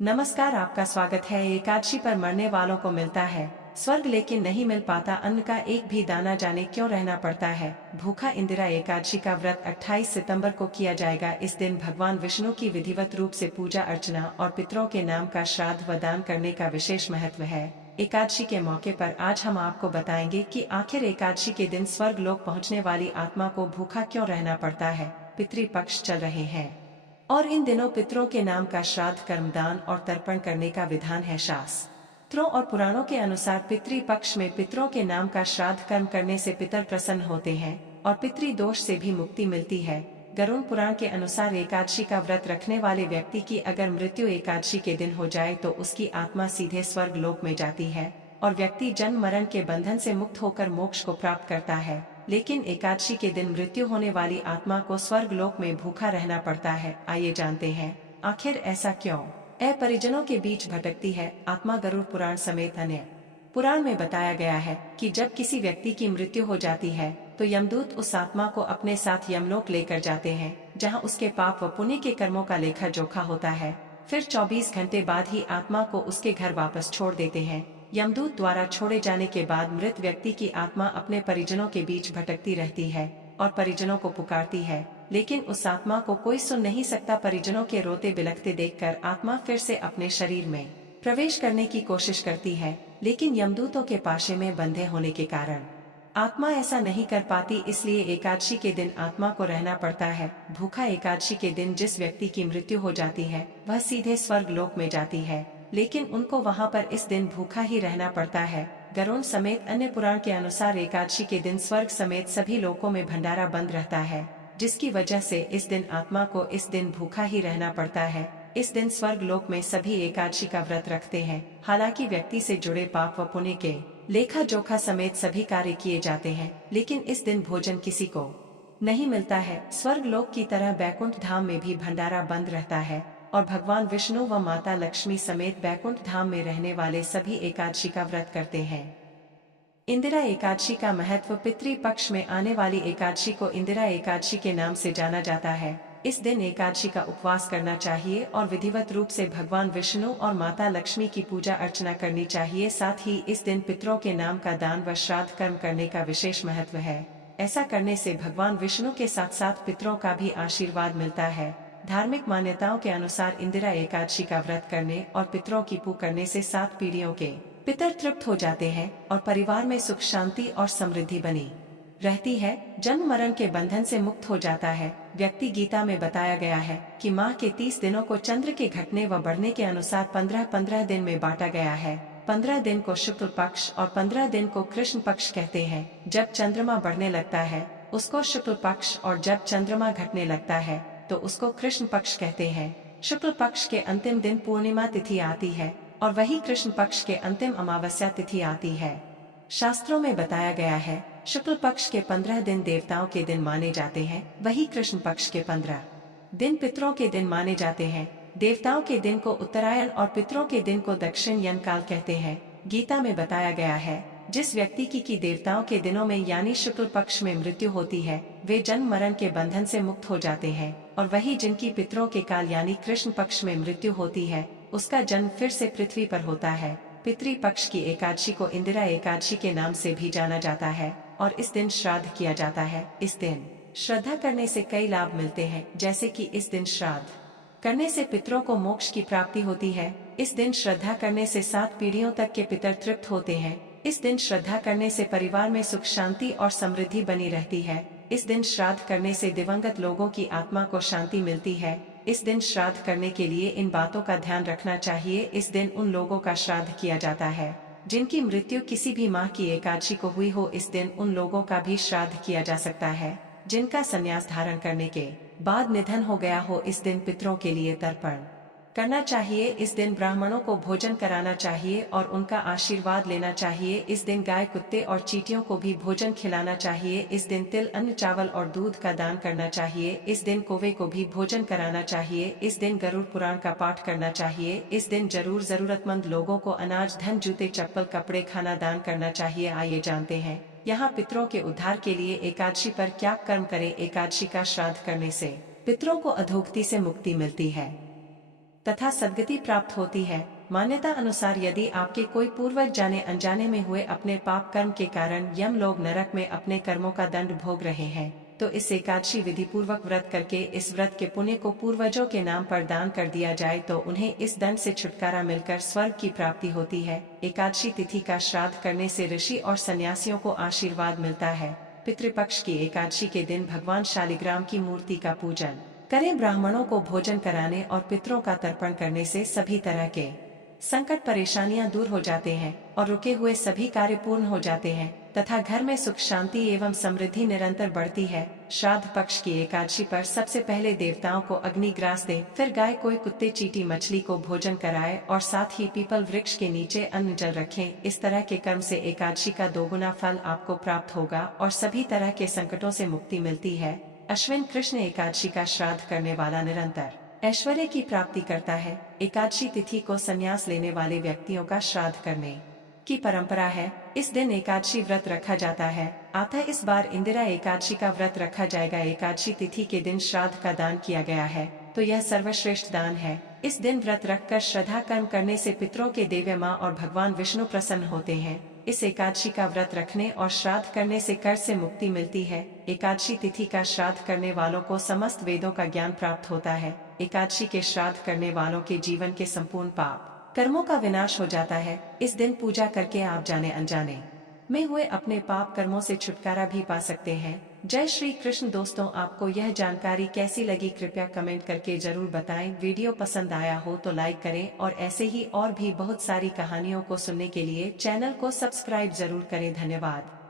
नमस्कार, आपका स्वागत है। एकादशी पर मरने वालों को मिलता है स्वर्ग, लेकिन नहीं मिल पाता अन्न का एक भी दाना। जाने क्यों रहना पड़ता है भूखा। इंदिरा एकादशी का व्रत 28 सितंबर को किया जाएगा। इस दिन भगवान विष्णु की विधिवत रूप से पूजा अर्चना और पितरों के नाम का श्राद्ध व दान करने का विशेष महत्व है। एकादशी के मौके पर आज हम आपको बताएंगे कि आखिर एकादशी के दिन स्वर्ग लोक पहुँचने वाली आत्मा को भूखा क्यों रहना पड़ता है। पितृपक्ष चल रहे हैं और इन दिनों पितरों के नाम का श्राद्ध, कर्मदान और तर्पण करने का विधान है। शास्त्रों और पुराणों के अनुसार पितृपक्ष में पितरों के नाम का श्राद्ध कर्म करने से पितर प्रसन्न होते हैं और पितृदोष से भी मुक्ति मिलती है। गरुड़ पुराण के अनुसार एकादशी का व्रत रखने वाले व्यक्ति की अगर मृत्यु एकादशी के दिन हो जाए तो उसकी आत्मा सीधे स्वर्ग लोक में जाती है और व्यक्ति जन्म मरण के बंधन से मुक्त होकर मोक्ष को प्राप्त करता है। लेकिन एकादशी के दिन मृत्यु होने वाली आत्मा को स्वर्ग लोक में भूखा रहना पड़ता है। आइए जानते हैं आखिर ऐसा क्यों। परिजनों के बीच भटकती है आत्मा। गरुड़ पुराण समेत अन्य पुराण में बताया गया है कि जब किसी व्यक्ति की मृत्यु हो जाती है तो यमदूत उस आत्मा को अपने साथ यमलोक लेकर जाते हैं, जहां उसके पाप व पुण्य के कर्मों का लेखा जोखा होता है। फिर 24 घंटे बाद ही आत्मा को उसके घर वापस छोड़ देते हैं। यमदूत द्वारा छोड़े जाने के बाद मृत व्यक्ति की आत्मा अपने परिजनों के बीच भटकती रहती है और परिजनों को पुकारती है, लेकिन उस आत्मा को कोई सुन नहीं सकता। परिजनों के रोते बिलखते देखकर आत्मा फिर से अपने शरीर में प्रवेश करने की कोशिश करती है, लेकिन यमदूतों के पाशे में बंधे होने के कारण आत्मा ऐसा नहीं कर पाती। इसलिए एकादशी के दिन आत्मा को रहना पड़ता है भूखा। एकादशी के दिन जिस व्यक्ति की मृत्यु हो जाती है वह सीधे स्वर्ग लोक में जाती है, लेकिन उनको वहां पर इस दिन भूखा ही रहना पड़ता है। गरुड़ समेत अन्य पुराण के अनुसार एकादशी के दिन स्वर्ग समेत सभी लोकों में भंडारा बंद रहता है, जिसकी वजह से इस दिन आत्मा को इस दिन भूखा ही रहना पड़ता है। इस दिन स्वर्ग लोक में सभी एकादशी का व्रत रखते हैं। हालांकि व्यक्ति से जुड़े पाप व पुण्य के लेखा जोखा समेत सभी कार्य किए जाते हैं, लेकिन इस दिन भोजन किसी को नहीं मिलता है। स्वर्ग लोक की तरह बैकुंठ धाम में भी भंडारा बंद रहता है और भगवान विष्णु व माता लक्ष्मी समेत बैकुंठ धाम में रहने वाले सभी एकादशी का व्रत करते हैं। इंदिरा एकादशी का महत्व। पितृपक्ष में आने वाली एकादशी को इंदिरा एकादशी के नाम से जाना जाता है। इस दिन एकादशी का उपवास करना चाहिए और विधिवत रूप से भगवान विष्णु और माता लक्ष्मी की पूजा अर्चना करनी चाहिए। साथ ही इस दिन पितरों के नाम का दान व श्राद्ध कर्म करने का विशेष महत्व है। ऐसा करने से भगवान विष्णु के साथ साथ पितरों का भी आशीर्वाद मिलता है। धार्मिक मान्यताओं के अनुसार इंदिरा एकादशी का व्रत करने और पितरों की पूजा करने से 7 पीढ़ियों के पितर तृप्त हो जाते हैं और परिवार में सुख शांति और समृद्धि बनी रहती है। जन्म मरण के बंधन से मुक्त हो जाता है व्यक्ति। गीता में बताया गया है कि माह के 30 दिनों को चंद्र के घटने व बढ़ने के अनुसार 15-15 दिन में बांटा गया है। 15 दिन को शुक्ल पक्ष और 15 दिन को कृष्ण पक्ष कहते हैं। जब चंद्रमा बढ़ने लगता है उसको शुक्ल पक्ष और जब चंद्रमा घटने लगता है तो उसको कृष्ण पक्ष कहते हैं। शुक्ल पक्ष के अंतिम दिन पूर्णिमा तिथि आती है और वही कृष्ण पक्ष के अंतिम अमावस्या तिथि आती है। शास्त्रों में बताया गया है शुक्ल पक्ष के 15 दिन देवताओं के दिन माने जाते हैं, वही कृष्ण पक्ष के 15 दिन पितरों के दिन माने जाते हैं। देवताओं के दिन को उत्तरायण और पितरों के दिन को दक्षिण यन काल कहते हैं। गीता में बताया गया है जिस व्यक्ति की देवताओं के दिनों में यानी शुक्ल पक्ष में मृत्यु होती है वे जन्म मरण के बंधन से मुक्त हो जाते हैं, और वही जिनकी पितरों के काल यानी कृष्ण पक्ष में मृत्यु होती है उसका जन्म फिर से पृथ्वी पर होता है। पितृपक्ष की एकादशी को इंदिरा एकादशी के नाम से भी जाना जाता है और इस दिन श्राद्ध किया जाता है। इस दिन श्रद्धा करने से कई लाभ मिलते हैं, जैसे कि इस दिन श्राद्ध करने से पितरों को मोक्ष की प्राप्ति होती है। इस दिन श्रद्धा करने से 7 पीढ़ियों तक के पितर तृप्त होते हैं। इस दिन श्रद्धा करने से परिवार में सुख शांति और समृद्धि बनी रहती है। इस दिन श्राद्ध करने से दिवंगत लोगों की आत्मा को शांति मिलती है। इस दिन श्राद्ध करने के लिए इन बातों का ध्यान रखना चाहिए। इस दिन उन लोगों का श्राद्ध किया जाता है जिनकी मृत्यु किसी भी माह की एकादशी को हुई हो। इस दिन उन लोगों का भी श्राद्ध किया जा सकता है जिनका संन्यास धारण करने के बाद निधन हो गया हो। इस दिन पितरों के लिए तर्पण करना चाहिए। इस दिन ब्राह्मणों को भोजन कराना चाहिए और उनका आशीर्वाद लेना चाहिए। इस दिन गाय कुत्ते और चींटियों को भी भोजन खिलाना चाहिए। इस दिन तिल अन्न चावल और दूध का दान करना चाहिए। इस दिन कौवे को भी भोजन कराना चाहिए। इस दिन गरुड़ पुराण का पाठ करना चाहिए। इस दिन जरूर जरूरतमंद लोगों को अनाज धन जूते चप्पल कपड़े खाना दान करना चाहिए। आइए जानते हैं यहाँ पितरों के उद्धार के लिए एकादशी पर क्या कर्म करें। एकादशी का श्राद्ध करने से पितरों को अधोगति से मुक्ति मिलती है। तथा सद्गति प्राप्त होती है। मान्यता अनुसार यदि आपके कोई पूर्वज जाने अनजाने में हुए अपने पाप कर्म के कारण यम लोग नरक में अपने कर्मों का दंड भोग रहे हैं, तो इस एकादशी विधि पूर्वक व्रत करके इस व्रत के पुण्य को पूर्वजों के नाम पर दान कर दिया जाए तो उन्हें इस दंड से छुटकारा मिलकर स्वर्ग की प्राप्ति होती है। एकादशी तिथि का श्राद्ध करने से ऋषि और सन्यासियों को आशीर्वाद मिलता है। पितृपक्ष की एकादशी के दिन भगवान शालिग्राम की मूर्ति का पूजन करें। ब्राह्मणों को भोजन कराने और पितरों का तर्पण करने से सभी तरह के संकट परेशानियां दूर हो जाते हैं और रुके हुए सभी कार्य पूर्ण हो जाते हैं तथा घर में सुख शांति एवं समृद्धि निरंतर बढ़ती है। श्राद्ध पक्ष की एकादशी पर सबसे पहले देवताओं को अग्नि ग्रास दे, फिर गाय कोई कुत्ते चींटी मछली को भोजन कराए और साथ ही पीपल वृक्ष के नीचे अन्न जल रखें। इस तरह के कर्म से एकादशी का दोगुना फल आपको प्राप्त होगा और सभी तरह के संकटों से मुक्ति मिलती है। अश्विन कृष्ण एकादशी का श्राद्ध करने वाला निरंतर ऐश्वर्य की प्राप्ति करता है। एकादशी तिथि को संन्यास लेने वाले व्यक्तियों का श्राद्ध करने की परंपरा है। इस दिन एकादशी व्रत रखा जाता है, अतः इस बार इंदिरा एकादशी का व्रत रखा जाएगा। एकादशी तिथि के दिन श्राद्ध का दान किया गया है तो यह सर्वश्रेष्ठ दान है। इस दिन व्रत रखकर श्रद्धा कर्म करने से पितरों के देव्य माँ और भगवान विष्णु प्रसन्न होते हैं। इस एकादशी का व्रत रखने और श्राद्ध करने से कर से मुक्ति मिलती है। एकादशी तिथि का श्राद्ध करने वालों को समस्त वेदों का ज्ञान प्राप्त होता है। एकादशी के श्राद्ध करने वालों के जीवन के संपूर्ण पाप कर्मों का विनाश हो जाता है। इस दिन पूजा करके आप जाने अनजाने में हुए अपने पाप कर्मों से छुटकारा भी पा सकते हैं। जय श्री कृष्ण। दोस्तों, आपको यह जानकारी कैसी लगी कृपया कमेंट करके जरूर बताएं। वीडियो पसंद आया हो तो लाइक करें और ऐसे ही और भी बहुत सारी कहानियों को सुनने के लिए चैनल को सब्सक्राइब जरूर करें। धन्यवाद।